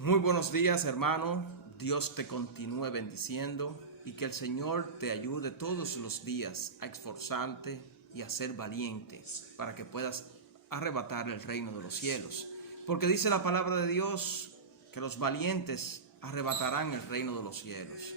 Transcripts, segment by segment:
Muy buenos días, hermano. Dios te continúe bendiciendo y que el Señor te ayude todos los días a esforzarte y a ser valiente para que puedas arrebatar el reino de los cielos. Porque dice la palabra de Dios que los valientes arrebatarán el reino de los cielos.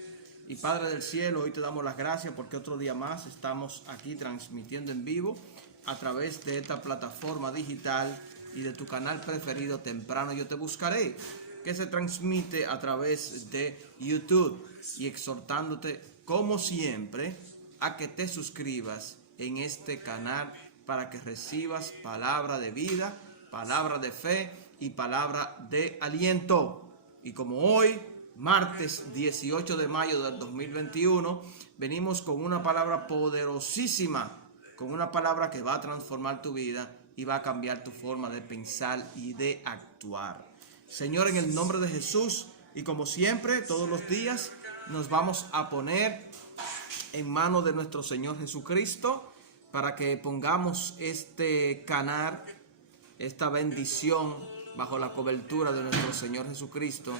Y Padre del cielo, hoy te damos las gracias porque otro día más estamos aquí transmitiendo en vivo a través de esta plataforma digital y de tu canal preferido Temprano Yo Te Buscaré, que se transmite a través de YouTube, y exhortándote como siempre a que te suscribas en este canal para que recibas palabra de vida, palabra de fe y palabra de aliento. Y como hoy, martes 18 de mayo del 2021, venimos con una palabra poderosísima, con una palabra que va a transformar tu vida y va a cambiar tu forma de pensar y de actuar. Señor, en el nombre de Jesús, y como siempre, todos los días, nos vamos a poner en manos de nuestro Señor Jesucristo para que pongamos este canal, esta bendición bajo la cobertura de nuestro Señor Jesucristo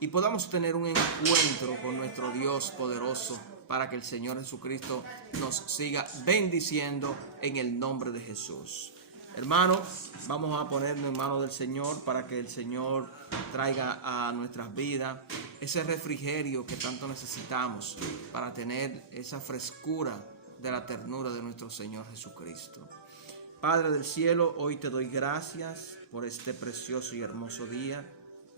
y podamos tener un encuentro con nuestro Dios poderoso para que el Señor Jesucristo nos siga bendiciendo en el nombre de Jesús. Hermano, vamos a ponernos en manos del Señor para que el Señor traiga a nuestras vidas ese refrigerio que tanto necesitamos para tener esa frescura de la ternura de nuestro Señor Jesucristo. Padre del cielo, hoy te doy gracias por este precioso y hermoso día.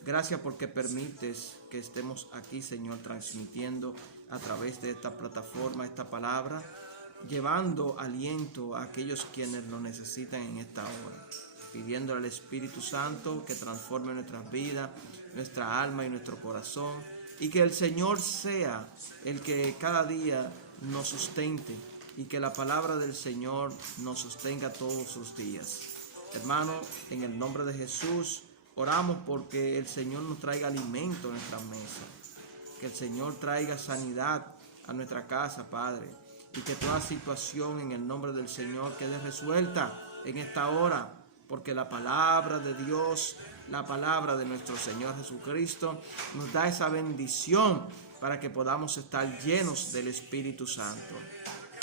Gracias porque permites que estemos aquí, Señor, transmitiendo a través de esta plataforma esta palabra, llevando aliento a aquellos quienes lo necesitan en esta hora, pidiéndole al Espíritu Santo que transforme nuestras vidas, nuestra alma y nuestro corazón, y que el Señor sea el que cada día nos sustente y que la palabra del Señor nos sostenga todos los días. Hermano, en el nombre de Jesús, oramos porque el Señor nos traiga alimento a nuestra mesa, que el Señor traiga sanidad a nuestra casa, Padre, y que toda situación en el nombre del Señor quede resuelta en esta hora, porque la palabra de Dios, la palabra de nuestro Señor Jesucristo nos da esa bendición para que podamos estar llenos del Espíritu Santo.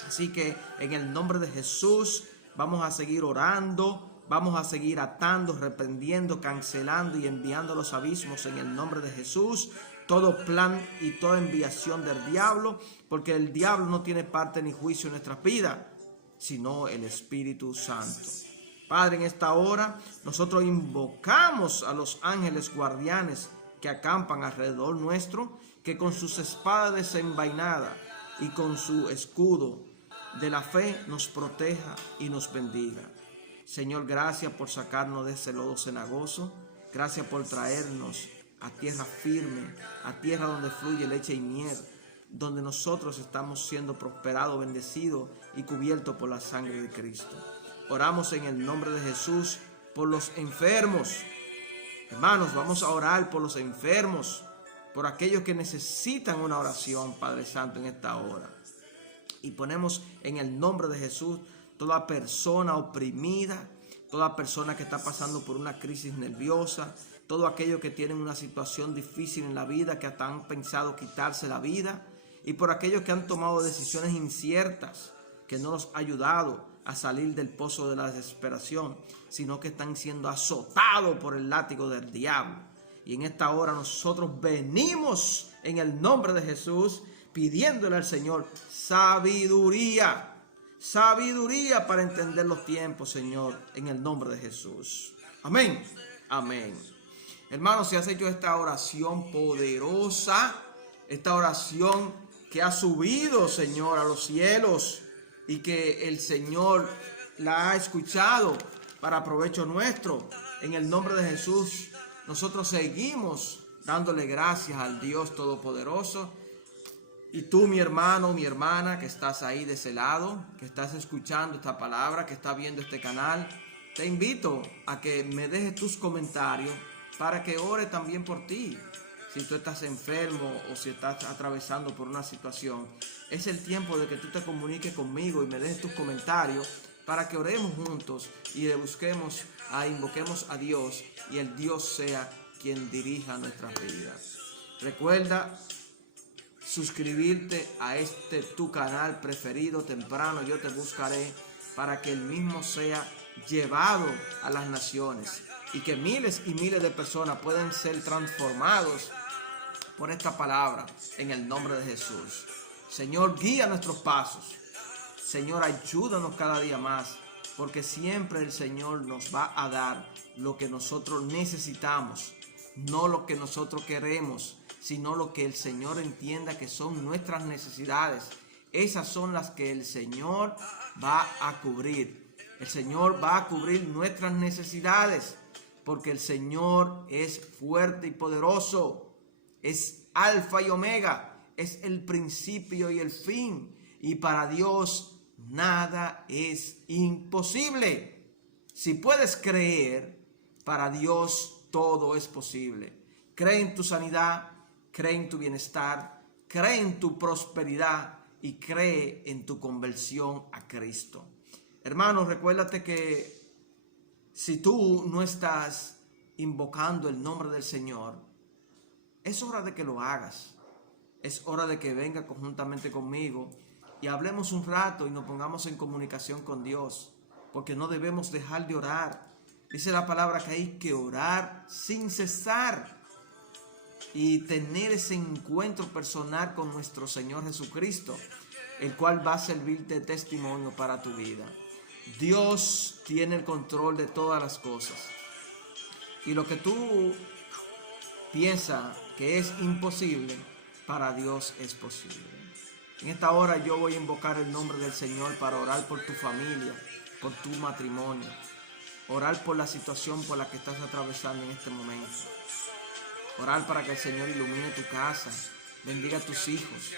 Así que en el nombre de Jesús vamos a seguir orando, vamos a seguir atando, reprendiendo, cancelando y enviando a los abismos en el nombre de Jesús todo plan y toda enviación del diablo, porque el diablo no tiene parte ni juicio en nuestras vidas, sino el Espíritu Santo. Padre, en esta hora nosotros invocamos a los ángeles guardianes que acampan alrededor nuestro, que con sus espadas desenvainadas y con su escudo de la fe nos proteja y nos bendiga. Señor, gracias por sacarnos de ese lodo cenagoso, gracias por traernos a tierra firme, a tierra donde fluye leche y miel, donde nosotros estamos siendo prosperados, bendecidos y cubiertos por la sangre de Cristo. Oramos en el nombre de Jesús por los enfermos. Hermanos, vamos a orar por los enfermos, por aquellos que necesitan una oración, Padre Santo, en esta hora. Y ponemos en el nombre de Jesús toda persona oprimida, toda persona que está pasando por una crisis nerviosa, todo aquello que tienen una situación difícil en la vida, que hasta han pensado quitarse la vida, y por aquellos que han tomado decisiones inciertas, que no los ha ayudado a salir del pozo de la desesperación, sino que están siendo azotados por el látigo del diablo. Y en esta hora nosotros venimos en el nombre de Jesús pidiéndole al Señor sabiduría, sabiduría para entender los tiempos, Señor, en el nombre de Jesús. Amén, amén. Hermanos, si has hecho esta oración poderosa, esta oración que ha subido, Señor, a los cielos y que el Señor la ha escuchado para provecho nuestro, en el nombre de Jesús, nosotros seguimos dándole gracias al Dios Todopoderoso. Y tú, mi hermano, mi hermana, que estás ahí de ese lado, que estás escuchando esta palabra, que estás viendo este canal, te invito a que me dejes tus comentarios para que ore también por ti. Si tú estás enfermo o si estás atravesando por una situación, es el tiempo de que tú te comuniques conmigo y me dejes tus comentarios para que oremos juntos y le busquemos, invoquemos a Dios y el Dios sea quien dirija nuestras vidas. Recuerda suscribirte a este tu canal preferido. Temprano yo te buscaré para que el mismo sea llevado a las naciones y que miles y miles de personas puedan ser transformados por esta palabra en el nombre de Jesús. Señor, guía nuestros pasos. Señor, ayúdanos cada día más, porque siempre el Señor nos va a dar lo que nosotros necesitamos, no lo que nosotros queremos, sino lo que el Señor entienda que son nuestras necesidades. Esas son las que el Señor va a cubrir. El Señor va a cubrir nuestras necesidades, porque el Señor es fuerte y poderoso. Es alfa y omega, es el principio y el fin. Y para Dios nada es imposible. Si puedes creer, para Dios todo es posible. Cree en tu sanidad, cree en tu bienestar, cree en tu prosperidad y cree en tu conversión a Cristo. Hermanos, recuérdate que si tú no estás invocando el nombre del Señor, es hora de que lo hagas. Es hora de que venga conjuntamente conmigo y hablemos un rato y nos pongamos en comunicación con Dios, porque no debemos dejar de orar. Dice la palabra que hay que orar sin cesar y tener ese encuentro personal con nuestro Señor Jesucristo, el cual va a servirte de testimonio para tu vida. Dios tiene el control de todas las cosas, y lo que tú piensas que es imposible, para Dios es posible. En esta hora yo voy a invocar el nombre del Señor para orar por tu familia, por tu matrimonio, orar por la situación por la que estás atravesando en este momento, orar para que el Señor ilumine tu casa, bendiga a tus hijos,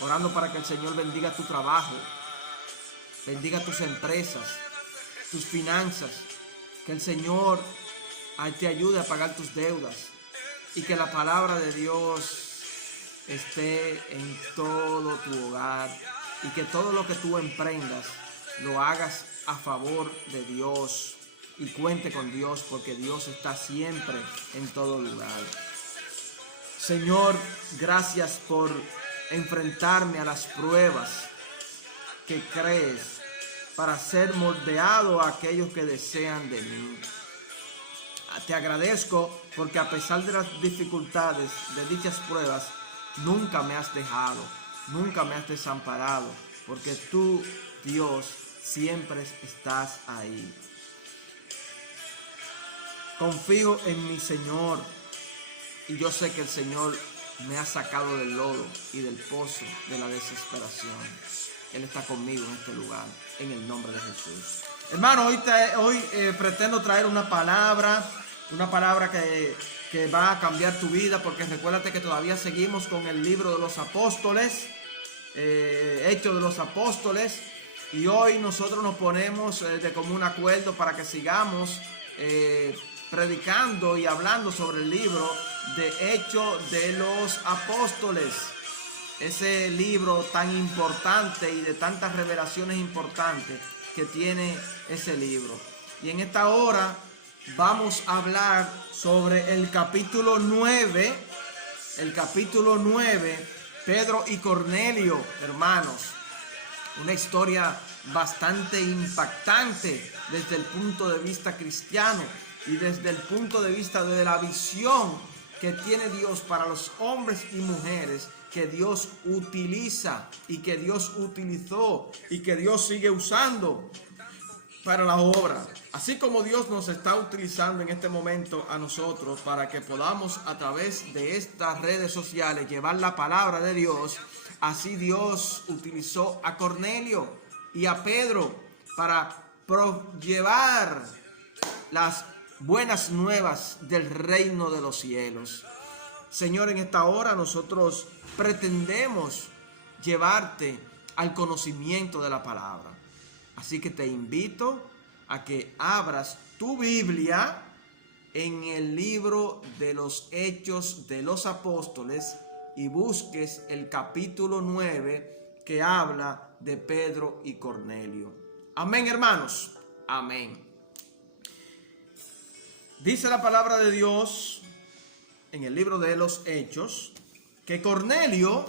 orando para que el Señor bendiga tu trabajo, bendiga tus empresas, tus finanzas, que el Señor te ayude a pagar tus deudas y que la palabra de Dios esté en todo tu hogar y que todo lo que tú emprendas lo hagas a favor de Dios y cuente con Dios, porque Dios está siempre en todo lugar. Señor, gracias por enfrentarme a las pruebas que crees para ser moldeado a aquellos que desean de mí. Te agradezco porque a pesar de las dificultades de dichas pruebas, nunca me has dejado, nunca me has desamparado, porque tú, Dios, siempre estás ahí. Confío en mi Señor y yo sé que el Señor me ha sacado del lodo y del pozo de la desesperación. Él está conmigo en este lugar, en el nombre de Jesús. Hermano, hoy pretendo traer una palabra que va a cambiar tu vida, porque recuérdate que todavía seguimos con el libro de los apóstoles, Hechos de los Apóstoles, y hoy nosotros nos ponemos de común acuerdo para que sigamos predicando y hablando sobre el libro de Hechos de los Apóstoles, ese libro tan importante y de tantas revelaciones importantes que tiene ese libro. Y en esta hora vamos a hablar sobre el capítulo 9, Pedro y Cornelio, hermanos. Una historia bastante impactante desde el punto de vista cristiano y desde el punto de vista de la visión que tiene Dios para los hombres y mujeres que Dios utiliza y que Dios utilizó y que Dios sigue usando para la obra. Así como Dios nos está utilizando en este momento a nosotros para que podamos a través de estas redes sociales llevar la palabra de Dios, así Dios utilizó a Cornelio y a Pedro para llevar las buenas nuevas del reino de los cielos. Señor, en esta hora nosotros pretendemos llevarte al conocimiento de la palabra. Así que te invito a que abras tu Biblia en el libro de los Hechos de los Apóstoles y busques el capítulo 9 que habla de Pedro y Cornelio. Amén, hermanos. Amén. Dice la palabra de Dios en el libro de los Hechos que Cornelio,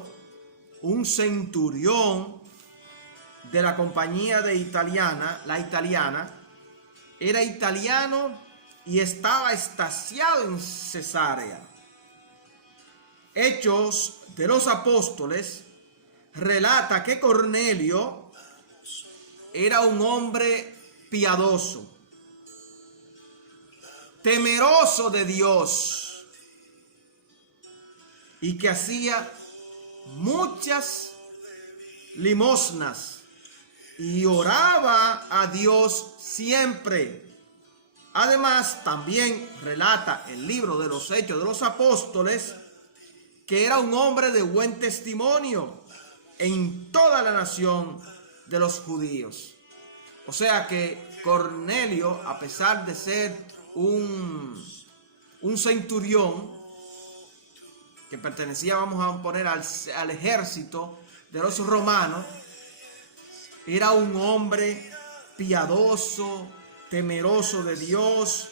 un centurión de la compañía de la italiana, era italiano y estaba extasiado en Cesarea. Hechos de los Apóstoles relata que Cornelio era un hombre piadoso, temeroso de Dios, y que hacía muchas limosnas y oraba a Dios siempre. Además, también relata el libro de los Hechos de los Apóstoles que era un hombre de buen testimonio en toda la nación de los judíos. O sea que Cornelio, a pesar de ser un centurión que pertenecía, vamos a poner, al ejército de los romanos, era un hombre piadoso, temeroso de Dios,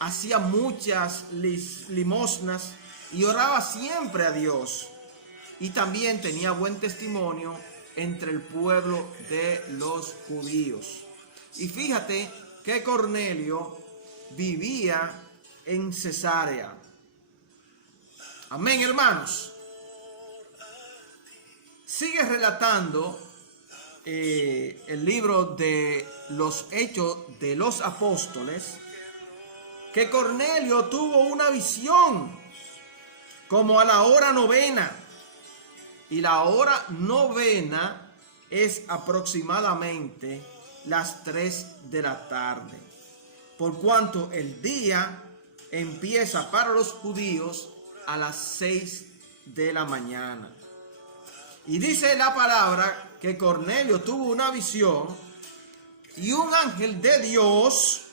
hacía muchas limosnas y oraba siempre a Dios. Y también tenía buen testimonio entre el pueblo de los judíos. Y fíjate que Cornelio vivía en Cesarea. Amén, hermanos. Sigue relatando el libro de los Hechos de los Apóstoles que Cornelio tuvo una visión como a la hora novena. Y la hora novena es aproximadamente las 3 de la tarde. Por cuanto el día empieza para los judíos a las 6 de la mañana. Y dice la palabra que Cornelio tuvo una visión y un ángel de Dios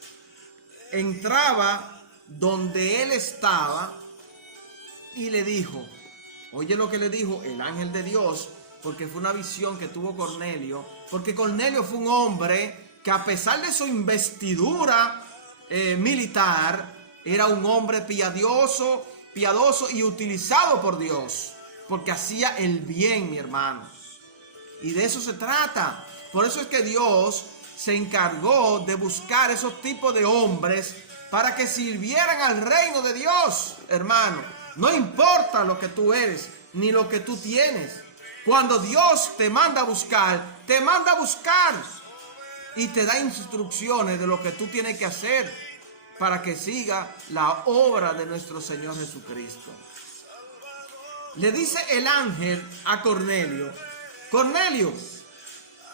entraba donde él estaba y le dijo, oye lo que le dijo el ángel de Dios, porque fue una visión que tuvo Cornelio, porque Cornelio fue un hombre que a pesar de su investidura militar, era un hombre piadoso y utilizado por Dios, porque hacía el bien, mi hermano. Y de eso se trata. Por eso es que Dios se encargó de buscar esos tipos de hombres para que sirvieran al reino de Dios, hermano. No importa lo que tú eres, ni lo que tú tienes. Cuando Dios te manda a buscar y te da instrucciones de lo que tú tienes que hacer para que siga la obra de nuestro Señor Jesucristo. Le dice el ángel a Cornelio, Cornelio,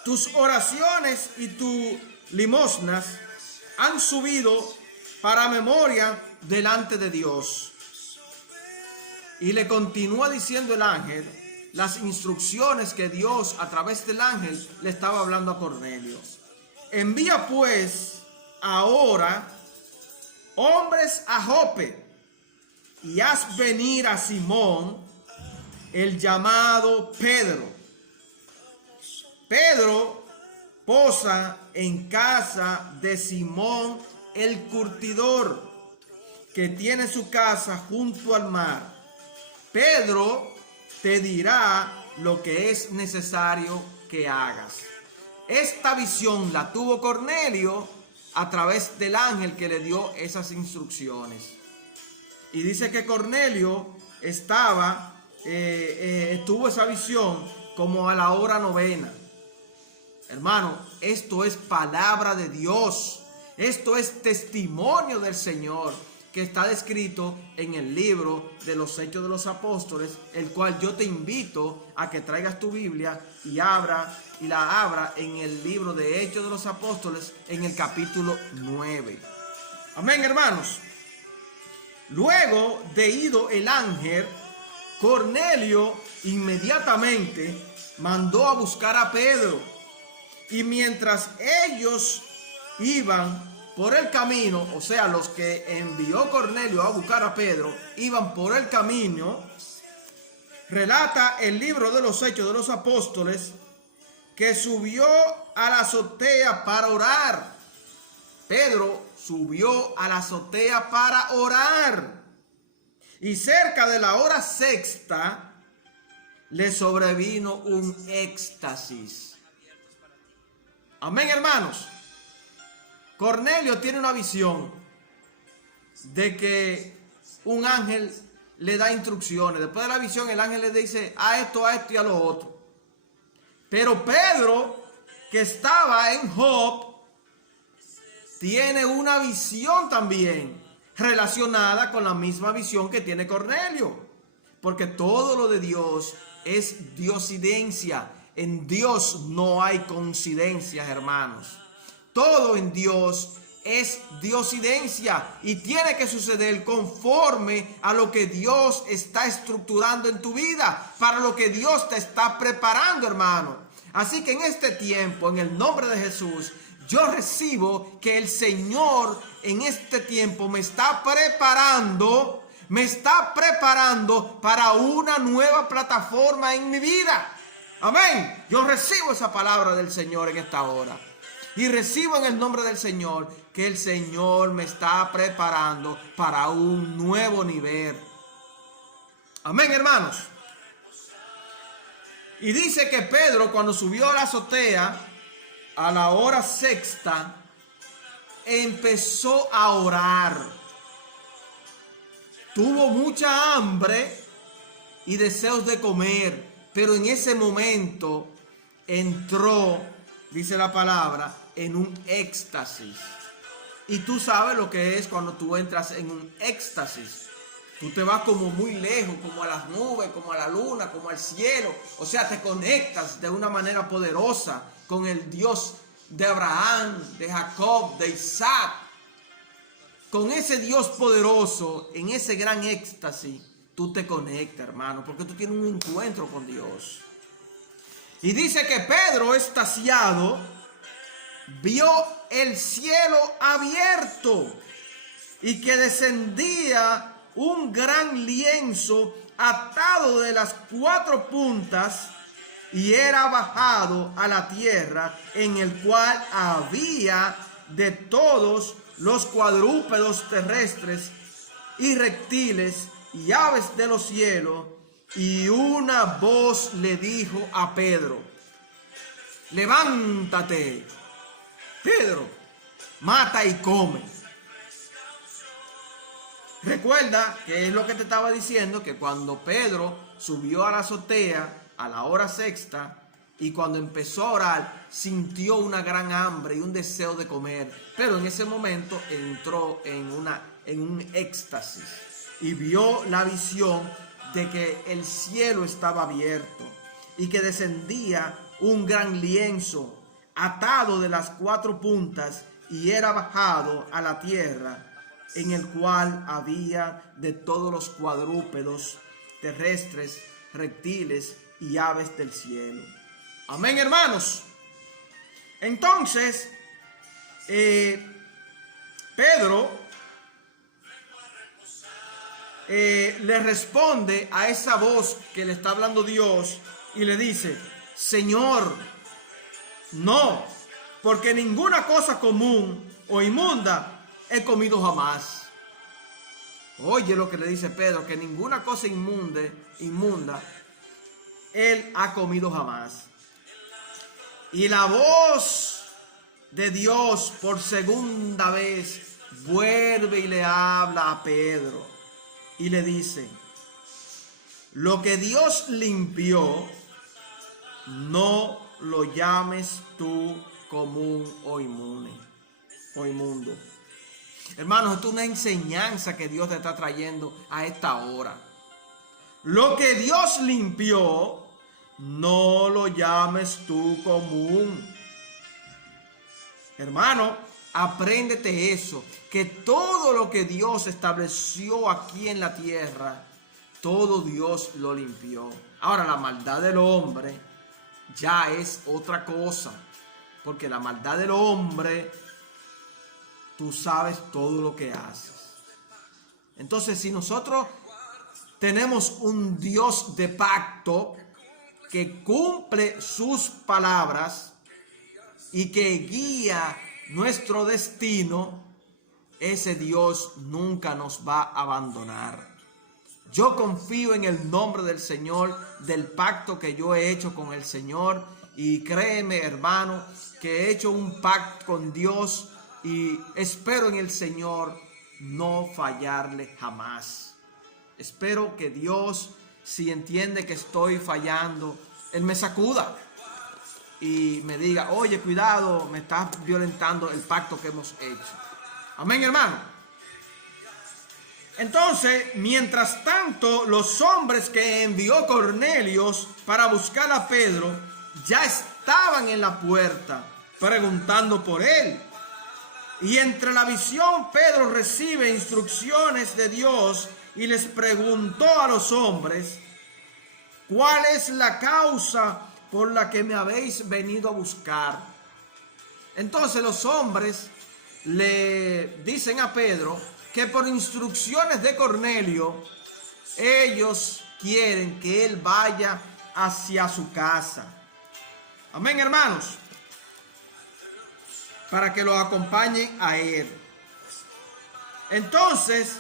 tus oraciones y tus limosnas han subido para memoria delante de Dios. Y le continúa diciendo el ángel las instrucciones que Dios a través del ángel le estaba hablando a Cornelio. Envía pues ahora hombres a Jope y haz venir a Simón, el llamado Pedro. Pedro posa en casa de Simón el curtidor, que tiene su casa junto al mar. Pedro te dirá lo que es necesario que hagas. Esta visión la tuvo Cornelio a través del ángel que le dio esas instrucciones. Y dice que Cornelio tuvo esa visión como a la hora novena. Hermano, esto es palabra de Dios. Esto es testimonio del Señor, que está descrito en el libro de los Hechos de los Apóstoles, el cual yo te invito a que traigas tu Biblia y la abra en el libro de Hechos de los Apóstoles, en el capítulo 9. Amén, hermanos. Luego de ido el ángel, Cornelio inmediatamente mandó a buscar a Pedro. Y mientras ellos iban por el camino, o sea, los que envió Cornelio a buscar a Pedro, iban por el camino, relata el libro de los Hechos de los Apóstoles que subió a la azotea para orar. Pedro subió a la azotea para orar. Y cerca de la hora sexta le sobrevino un éxtasis. Amén, hermanos. Cornelio tiene una visión de que un ángel le da instrucciones. Después de la visión, el ángel le dice a esto y a lo otro. Pero Pedro, que estaba en Job, tiene una visión también relacionada con la misma visión que tiene Cornelio. Porque todo lo de Dios es diosidencia. En Dios no hay coincidencias, hermanos. Todo en Dios es diosidencia y tiene que suceder conforme a lo que Dios está estructurando en tu vida, para lo que Dios te está preparando, hermano. Así que en este tiempo, en el nombre de Jesús, yo recibo que el Señor en este tiempo me está preparando para una nueva plataforma en mi vida. Amén. Yo recibo esa palabra del Señor en esta hora. Y recibo en el nombre del Señor que el Señor me está preparando para un nuevo nivel. Amén, hermanos. Y dice que Pedro, cuando subió a la azotea a la hora sexta, empezó a orar. Tuvo mucha hambre y deseos de comer, pero en ese momento entró, dice la palabra, en un éxtasis. Y tú sabes lo que es cuando tú entras en un éxtasis. Tú te vas como muy lejos, como a las nubes, como a la luna, como al cielo. O sea, te conectas de una manera poderosa con el Dios de Abraham, de Jacob, de Isaac. Con ese Dios poderoso, en ese gran éxtasis, tú te conectas, hermano, porque tú tienes un encuentro con Dios. Y dice que Pedro, extasiado, vio el cielo abierto y que descendía un gran lienzo atado de las 4 puntas y era bajado a la tierra, en el cual había de todos los cuadrúpedos terrestres y reptiles y aves de los cielos. Y una voz le dijo a Pedro: levántate, Pedro, mata y come. Recuerda que es lo que te estaba diciendo, que cuando Pedro subió a la azotea a la hora sexta y cuando empezó a orar, sintió una gran hambre y un deseo de comer, pero en ese momento entró en un éxtasis y vio la visión de que el cielo estaba abierto y que descendía un gran lienzo atado de las 4 puntas y era bajado a la tierra, en el cual había de todos los cuadrúpedos terrestres, reptiles y aves del cielo. Amén, hermanos. Entonces, Pedro le responde a esa voz que le está hablando Dios y le dice: Señor, no, porque ninguna cosa común o inmunda he comido jamás. Oye lo que le dice Pedro, que ninguna cosa inmunda él ha comido jamás. Y la voz de Dios por segunda vez vuelve y le habla a Pedro y le dice: lo que Dios limpió, no lo llames tú común o inmundo. Hermanos, esto es una enseñanza que Dios te está trayendo a esta hora. Lo que Dios limpió, no lo llames tú común. Hermano, apréndete eso, que todo lo que Dios estableció aquí en la tierra, todo Dios lo limpió. Ahora, la maldad del hombre ya es otra cosa, porque la maldad del hombre, tú sabes todo lo que haces. Entonces, si nosotros tenemos un Dios de pacto que cumple sus palabras y que guía nuestro destino, ese Dios nunca nos va a abandonar. Yo confío en el nombre del Señor, del pacto que yo he hecho con el Señor. Y créeme, hermano, que he hecho un pacto con Dios y espero en el Señor no fallarle jamás. Espero que Dios, si entiende que estoy fallando, Él me sacuda y me diga, oye, cuidado, me estás violentando el pacto que hemos hecho. Amén, hermano. Entonces, mientras tanto, los hombres que envió Cornelio para buscar a Pedro ya estaban en la puerta preguntando por él. Y entre la visión, Pedro recibe instrucciones de Dios y les preguntó a los hombres, ¿cuál es la causa por la que me habéis venido a buscar? Entonces los hombres le dicen a Pedro que por instrucciones de Cornelio, ellos quieren que él vaya hacia su casa. Amén, hermanos. Para que lo acompañen a él. Entonces,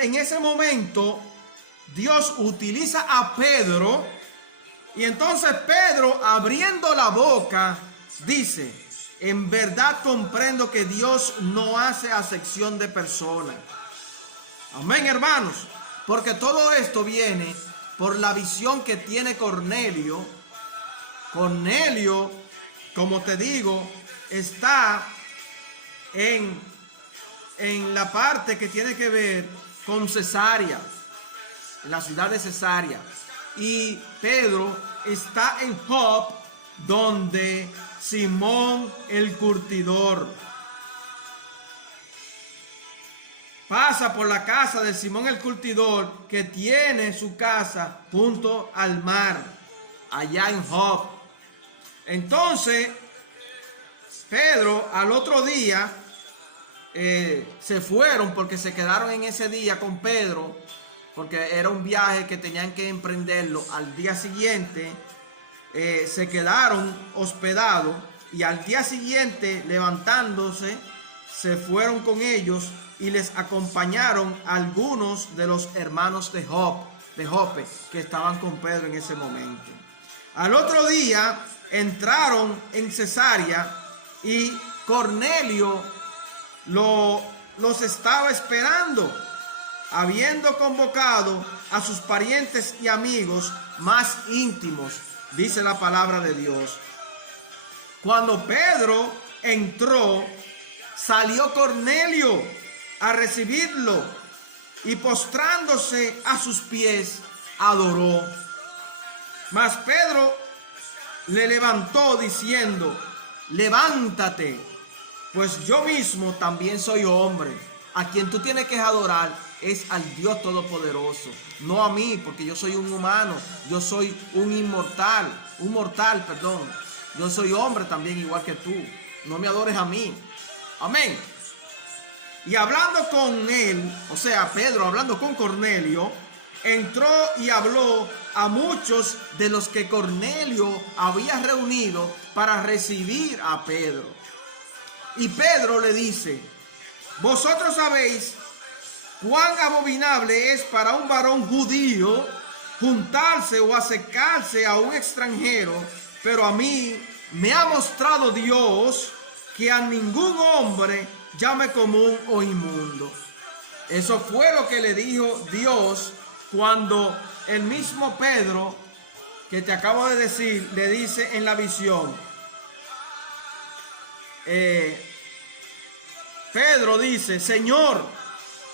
en ese momento, Dios utiliza a Pedro. Y entonces Pedro, abriendo la boca, dice, en verdad comprendo que Dios no hace acepción de personas. Amén, hermanos. Porque todo esto viene por la visión que tiene Cornelio. Cornelio, como te digo, está en la parte que tiene que ver con Cesarea, la ciudad de Cesarea. Y Pedro está en Jope, donde Simón el curtidor pasa por la casa de Simón el curtidor, que tiene su casa junto al mar, allá en Jope. Entonces, Pedro al otro día se fueron, porque se quedaron en ese día con Pedro, porque era un viaje que tenían que emprenderlo. Al día siguiente se quedaron hospedados y al día siguiente, levantándose, se fueron con ellos y les acompañaron algunos de los hermanos de Jope que estaban con Pedro en ese momento. Al otro día entraron en Cesarea y Cornelio los estaba esperando, habiendo convocado a sus parientes y amigos más íntimos, dice la palabra de Dios. Cuando Pedro entró, salió Cornelio a recibirlo y postrándose a sus pies, adoró. Mas Pedro le levantó diciendo, levántate, pues yo mismo también soy hombre. A quien tú tienes que adorar es al Dios Todopoderoso, no a mí, porque yo soy un humano, yo soy un mortal. Yo soy hombre también igual que tú. No me adores a mí. Amén. Y hablando con él, o sea, Pedro hablando con Cornelio, entró y habló a muchos de los que Cornelio había reunido para recibir a Pedro. Y Pedro le dice, vosotros sabéis cuán abominable es para un varón judío juntarse o acercarse a un extranjero, pero a mí me ha mostrado Dios que a ningún hombre llame común o inmundo. Eso fue lo que le dijo Dios cuando el mismo Pedro, que te acabo de decir, le dice en la visión. Pedro dice, Señor,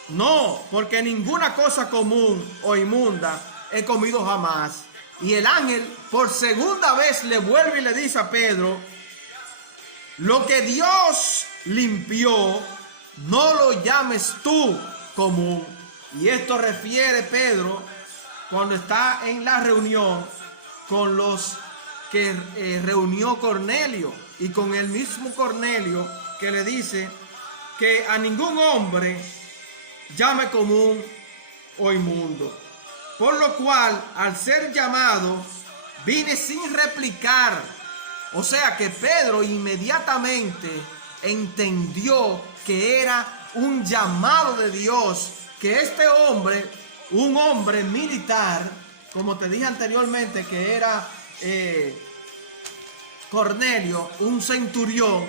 no, porque ninguna cosa común o inmunda he comido jamás. Y el ángel por segunda vez le vuelve y le dice a Pedro, lo que Dios limpió, no lo llames tú común. Y esto refiere Pedro cuando está en la reunión con los que reunió Cornelio, y con el mismo Cornelio que le dice que a ningún hombre llame común o inmundo. Por lo cual, al ser llamado, vine sin replicar. O sea que Pedro inmediatamente entendió que era un llamado de Dios, que este hombre, un hombre militar, como te dije anteriormente, que era Cornelio, un centurión,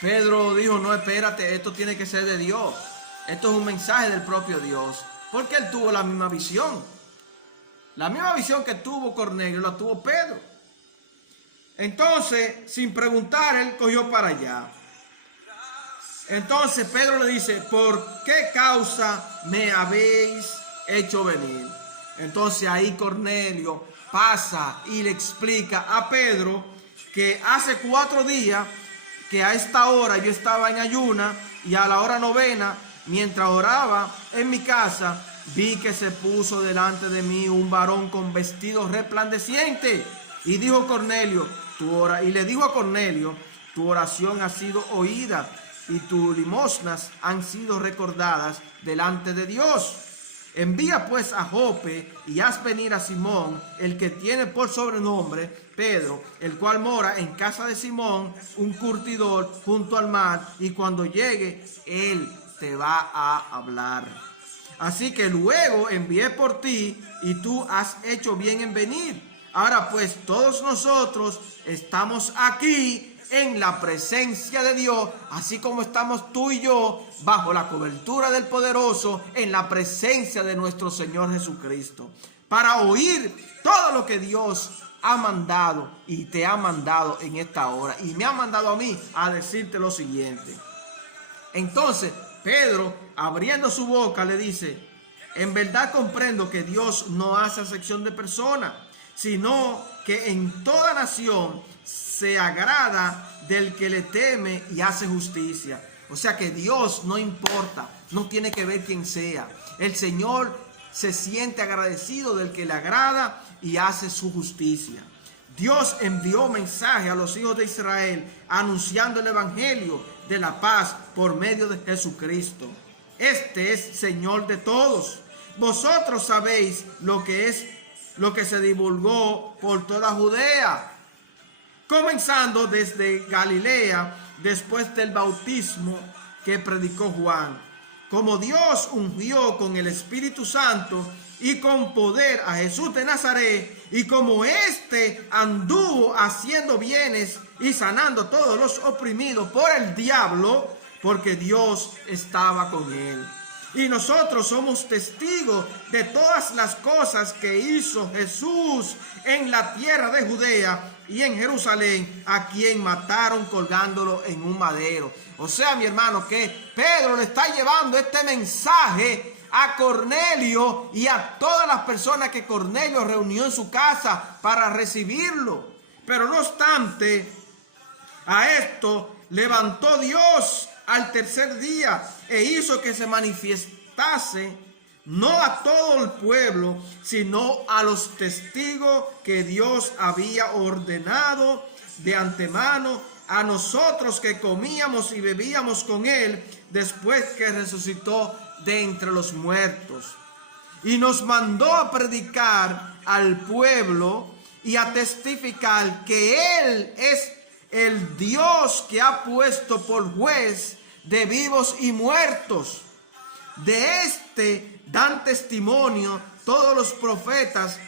Pedro dijo, no, espérate, esto tiene que ser de Dios. Esto es un mensaje del propio Dios. Porque él tuvo la misma visión. La misma visión que tuvo Cornelio, la tuvo Pedro. Entonces, sin preguntar, él cogió para allá. Entonces Pedro le dice, ¿por qué causa me habéis hecho venir? Entonces ahí Cornelio pasa y le explica a Pedro que hace 4 días que a esta hora yo estaba en ayuna y a la hora 9, mientras oraba en mi casa, vi que se puso delante de mí un varón con vestido resplandeciente y dijo Cornelio, y le dijo a Cornelio, tu oración ha sido oída y tus limosnas han sido recordadas delante de Dios. Envía pues a Jope y haz venir a Simón, el que tiene por sobrenombre Pedro, el cual mora en casa de Simón, un curtidor junto al mar, y cuando llegue, él te va a hablar. Así que luego envié por ti, y tú has hecho bien en venir. Ahora pues todos nosotros estamos aquí en la presencia de Dios, así como estamos tú y yo bajo la cobertura del Poderoso, en la presencia de nuestro Señor Jesucristo, para oír todo lo que Dios ha mandado y te ha mandado en esta hora, y me ha mandado a mí a decirte lo siguiente. Entonces Pedro, abriendo su boca, le dice, en verdad comprendo que Dios no hace acepción de personas, sino que en toda nación se agrada del que le teme y hace justicia. O sea que Dios no importa, no tiene que ver quién sea. El Señor se siente agradecido del que le agrada y hace su justicia. Dios envió mensaje a los hijos de Israel anunciando el evangelio de la paz por medio de Jesucristo. Este es Señor de todos. Vosotros sabéis lo que se divulgó por toda Judea, comenzando desde Galilea, después del bautismo que predicó Juan, como Dios ungió con el Espíritu Santo y con poder a Jesús de Nazaret, y como éste anduvo haciendo bienes y sanando a todos los oprimidos por el diablo, porque Dios estaba con él. Y nosotros somos testigos de todas las cosas que hizo Jesús en la tierra de Judea y en Jerusalén, a quien mataron colgándolo en un madero. O sea, mi hermano, que Pedro le está llevando este mensaje a Cornelio y a todas las personas que Cornelio reunió en su casa para recibirlo. Pero no obstante, a esto levantó Dios al tercer día e hizo que se manifestase no a todo el pueblo, sino a los testigos que Dios había ordenado de antemano, a nosotros que comíamos y bebíamos con él después que resucitó de entre los muertos. Y nos mandó a predicar al pueblo y a testificar que él es el Dios que ha puesto por juez de vivos y muertos. De este dan testimonio todos los profetas,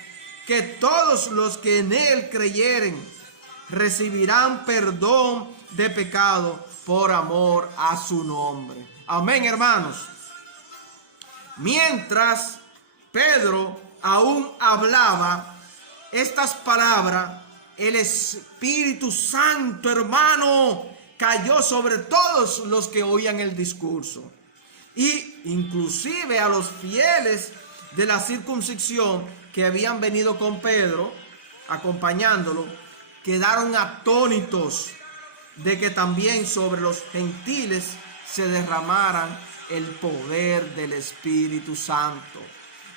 que todos los que en él creyeren recibirán perdón de pecado por amor a su nombre. Amén, hermanos. Mientras Pedro aún hablaba estas palabras, el Espíritu Santo, hermano, cayó sobre todos los que oían el discurso. Y inclusive a los fieles de la circuncisión que habían venido con Pedro, acompañándolo, quedaron atónitos de que también sobre los gentiles se derramaran el poder del Espíritu Santo.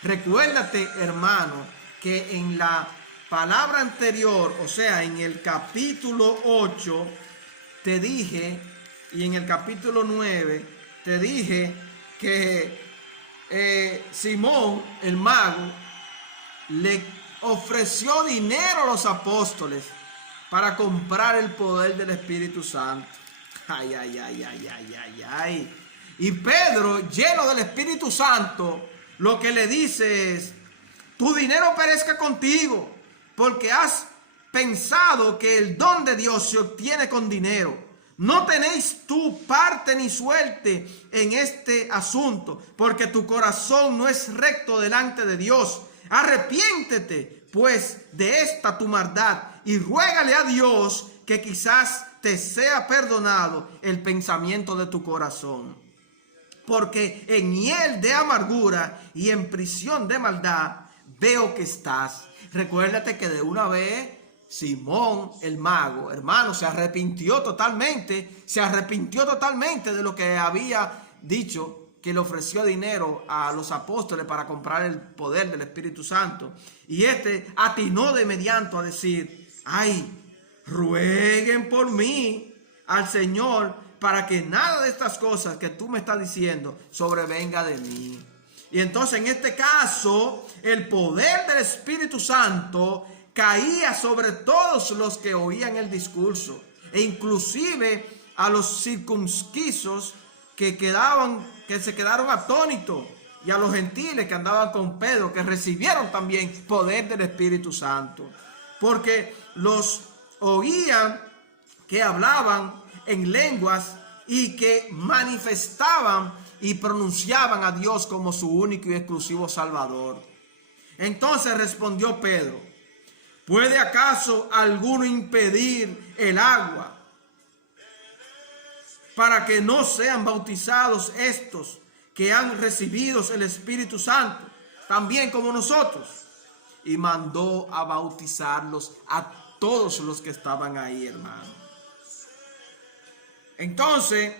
Recuérdate, hermano, que en la palabra anterior, o sea, en el capítulo 8, te dije, y en el capítulo 9, te dije que Simón, el mago, le ofreció dinero a los apóstoles para comprar el poder del Espíritu Santo. Ay, ay, ay, ay, ay, ay, ay. Y Pedro, lleno del Espíritu Santo, lo que le dice es: tu dinero perezca contigo, porque has pensado que el don de Dios se obtiene con dinero. No tenéis tú parte ni suerte en este asunto, porque tu corazón no es recto delante de Dios. Arrepiéntete, pues, de esta tu maldad y ruégale a Dios que quizás te sea perdonado el pensamiento de tu corazón. Porque en hiel de amargura y en prisión de maldad veo que estás. Recuérdate que de una vez Simón el mago, hermano, se arrepintió totalmente de lo que había dicho, que le ofreció dinero a los apóstoles para comprar el poder del Espíritu Santo. Y atinó de inmediato a decir: ay, rueguen por mí al Señor para que nada de estas cosas que tú me estás diciendo sobrevenga de mí. Y entonces en este caso el poder del Espíritu Santo caía sobre todos los que oían el discurso, e inclusive a los circuncisos que se quedaron atónitos, y a los gentiles que andaban con Pedro, que recibieron también poder del Espíritu Santo, porque los oían que hablaban en lenguas y que manifestaban y pronunciaban a Dios como su único y exclusivo Salvador. Entonces respondió Pedro: ¿puede acaso alguno impedir el agua para que no sean bautizados estos que han recibido el Espíritu Santo, también como nosotros? Y mandó a bautizarlos a todos los que estaban ahí, hermano. Entonces,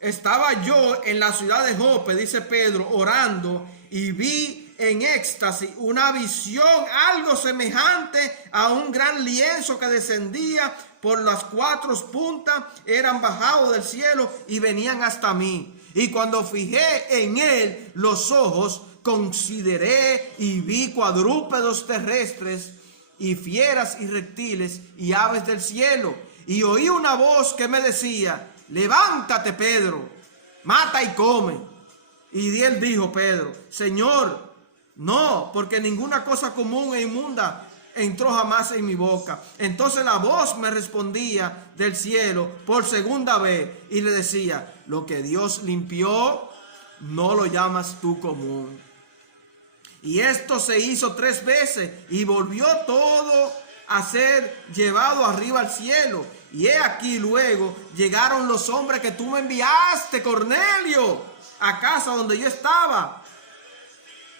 estaba yo en la ciudad de Jope, dice Pedro, orando, y vi en éxtasis una visión, algo semejante a un gran lienzo que descendía por las cuatro puntas, eran bajados del cielo y venían hasta mí. Y cuando fijé en él los ojos, consideré y vi cuadrúpedos terrestres y fieras y reptiles y aves del cielo. Y oí una voz que me decía: levántate, Pedro, mata y come. Y él dijo, Pedro: Señor, no, porque ninguna cosa común e inmunda entró jamás en mi boca. Entonces la voz me respondía del cielo por segunda vez y le decía: lo que Dios limpió, no lo llamas tú común. Y esto se hizo 3 veces y volvió todo a ser llevado arriba al cielo. Y he aquí luego llegaron los hombres que tú me enviaste, Cornelio, a casa donde yo estaba,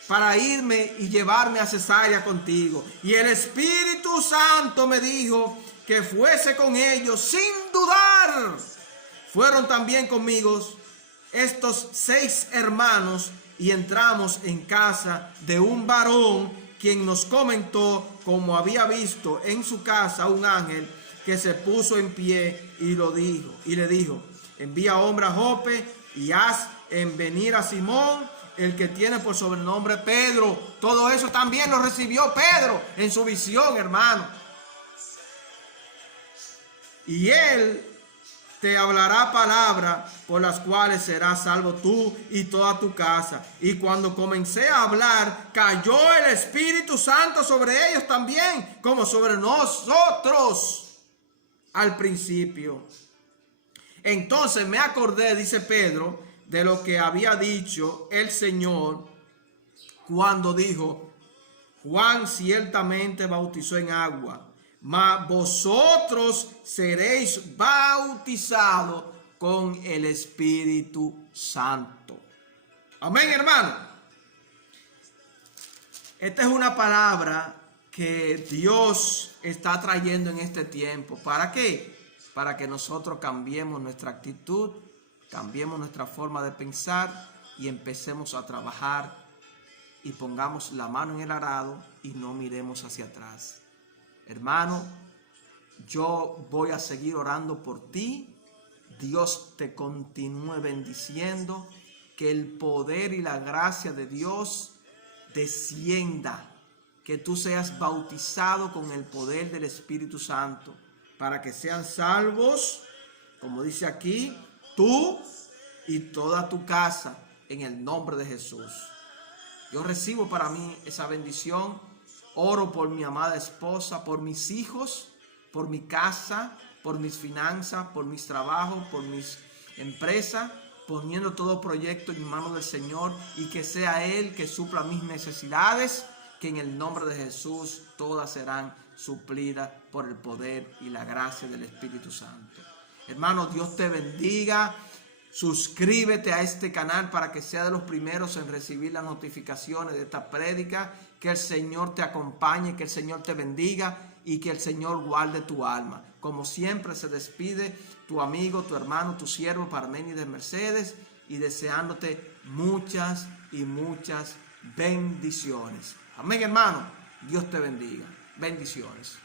para irme y llevarme a Cesarea contigo. Y el Espíritu Santo me dijo que fuese con ellos sin dudar. Fueron también conmigo estos 6 hermanos y entramos en casa de un varón, quien nos comentó cómo había visto en su casa un ángel que se puso en pie y le dijo: envía hombre a Jope y haz en venir a Simón, el que tiene por sobrenombre Pedro. Todo eso también lo recibió Pedro en su visión, hermano. Y él te hablará palabras por las cuales serás salvo tú y toda tu casa. Y cuando comencé a hablar, cayó el Espíritu Santo sobre ellos también, como sobre nosotros al principio. Entonces me acordé, dice Pedro, de lo que había dicho el Señor cuando dijo: Juan ciertamente bautizó en agua, mas vosotros seréis bautizados con el Espíritu Santo. Amén, hermano. Esta es una palabra que Dios está trayendo en este tiempo. ¿Para qué? Para que nosotros cambiemos nuestra actitud, cambiemos nuestra forma de pensar y empecemos a trabajar y pongamos la mano en el arado y no miremos hacia atrás. Hermano, yo voy a seguir orando por ti. Dios te continúe bendiciendo. Que el poder y la gracia de Dios descienda. Que tú seas bautizado con el poder del Espíritu Santo para que sean salvos como dice aquí, tú y toda tu casa, en el nombre de Jesús. Yo recibo para mí esa bendición. Oro por mi amada esposa, por mis hijos, por mi casa, por mis finanzas, por mis trabajos, por mis empresas, poniendo todo proyecto en manos del Señor, y que sea Él que supla mis necesidades, que en el nombre de Jesús todas serán suplidas por el poder y la gracia del Espíritu Santo. Hermano, Dios te bendiga. Suscríbete a este canal para que sea de los primeros en recibir las notificaciones de esta prédica. Que el Señor te acompañe, que el Señor te bendiga y que el Señor guarde tu alma. Como siempre se despide tu amigo, tu hermano, tu siervo Parménides Mercedes, y deseándote muchas y muchas bendiciones. Amén, hermano. Dios te bendiga. Bendiciones.